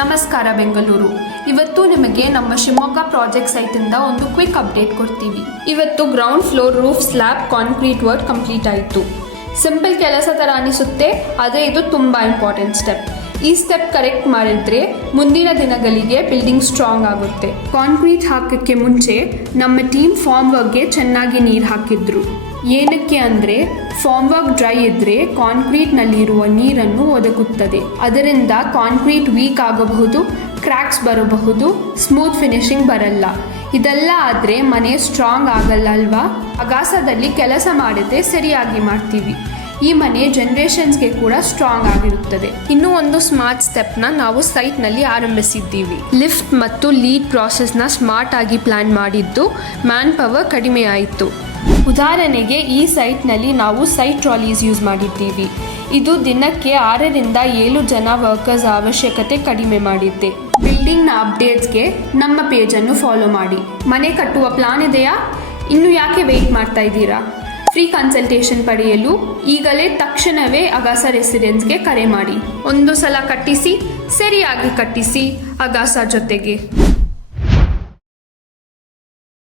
ನಮಸ್ಕಾರ ಬೆಂಗಳೂರು. ಇವತ್ತು ನಿಮಗೆ ನಮ್ಮ ಶಿವಮೊಗ್ಗ ಪ್ರಾಜೆಕ್ಟ್ ಸೈಟಿಂದ ಒಂದು ಕ್ವಿಕ್ ಅಪ್ಡೇಟ್ ಕೊಡ್ತೀವಿ. ಇವತ್ತು ground floor roof slab concrete work complete ಆಯಿತು. ಸಿಂಪಲ್ ಕೆಲಸ ಥರ ಅನಿಸುತ್ತೆ, ಆದರೆ ಇದು ತುಂಬ ಇಂಪಾರ್ಟೆಂಟ್ ಸ್ಟೆಪ್. ಈ ಸ್ಟೆಪ್ ಕರೆಕ್ಟ್ ಮಾಡಿದ್ರೆ ಮುಂದಿನ ದಿನಗಳಿಗೆ ಬಿಲ್ಡಿಂಗ್ ಸ್ಟ್ರಾಂಗ್ ಆಗುತ್ತೆ. ಕಾಂಕ್ರೀಟ್ ಹಾಕಕ್ಕೆ ಮುಂಚೆ ನಮ್ಮ ಟೀಮ್ ಫಾರ್ಮ್ ವರ್ಕ್ಗೆ ಚೆನ್ನಾಗಿ ನೀರು ಹಾಕಿದ್ರು. ಏನಕ್ಕೆ ಅಂದರೆ ಫಾರ್ಮ್ ವರ್ಕ್ ಡ್ರೈ ಇದ್ದರೆ ಕಾಂಕ್ರೀಟ್ನಲ್ಲಿರುವ ನೀರನ್ನು ಒದಗುತ್ತದೆ. ಅದರಿಂದ ಕಾಂಕ್ರೀಟ್ ವೀಕ್ ಆಗಬಹುದು, ಕ್ರ್ಯಾಕ್ಸ್ ಬರಬಹುದು, ಸ್ಮೂತ್ ಫಿನಿಶಿಂಗ್ ಬರಲ್ಲ. ಇದೆಲ್ಲ ಆದರೆ ಮನೆ ಸ್ಟ್ರಾಂಗ್ ಆಗಲ್ಲ ಅಲ್ವಾ? ಅಗಾಸದಲ್ಲಿ ಕೆಲಸ ಮಾಡಿದ್ರೆ ಸರಿಯಾಗಿ ಮಾಡ್ತೀವಿ. ಈ ಮನೆ ಜನರೇಷನ್ಸ್ಗೆ ಕೂಡ ಸ್ಟ್ರಾಂಗ್ ಆಗಿರುತ್ತದೆ. ಇನ್ನೂ ಒಂದು ಸ್ಮಾರ್ಟ್ ಸ್ಟೆಪ್ನ ನಾವು ಸೈಟ್ನಲ್ಲಿ ಆರಂಭಿಸಿದ್ದೀವಿ. ಲಿಫ್ಟ್ ಮತ್ತು ಲೀಡ್ ಪ್ರಾಸೆಸ್ನ ಸ್ಮಾರ್ಟ್ ಆಗಿ ಪ್ಲಾನ್ ಮಾಡಿದ್ದು ಮ್ಯಾನ್ ಪವರ್ ಕಡಿಮೆ ಆಯಿತು. ಉದಾಹರಣೆಗೆ ಈ ಸೈಟ್ನಲ್ಲಿ ನಾವು ಸೈಟ್ ಟ್ರಾಲೀಸ್ ಯೂಸ್ ಮಾಡಿದ್ದೀವಿ. ಇದು ದಿನಕ್ಕೆ 6ರಿಂದ 7 ಜನ ವರ್ಕರ್ಸ್ ಅವಶ್ಯಕತೆ ಕಡಿಮೆ ಮಾಡಿದ್ದೆ. ಬಿಲ್ಡಿಂಗ್ನ ಅಪ್ಡೇಟ್ಸ್ಗೆ ನಮ್ಮ ಪೇಜನ್ನು ಫಾಲೋ ಮಾಡಿ. ಮನೆ ಕಟ್ಟುವ ಪ್ಲಾನ್ ಇದೆಯಾ? ಇನ್ನು ಯಾಕೆ ವೆಯ್ಟ್ ಮಾಡ್ತಾ ಇದ್ದೀರಾ? ಫ್ರೀ ಕನ್ಸಲ್ಟೇಷನ್ ಪಡೆಯಲು ಈಗಲೇ ತಕ್ಷಣವೇ ಅಗಾಸ ರೆಸಿಡೆನ್ಸ್ಗೆ ಕರೆ ಮಾಡಿ. ಒಂದು ಸಲ ಕಟ್ಟಿಸಿ, ಸರಿಯಾಗಿ ಕಟ್ಟಿಸಿ ಅಗಾಸ ಜೊತೆಗೆ.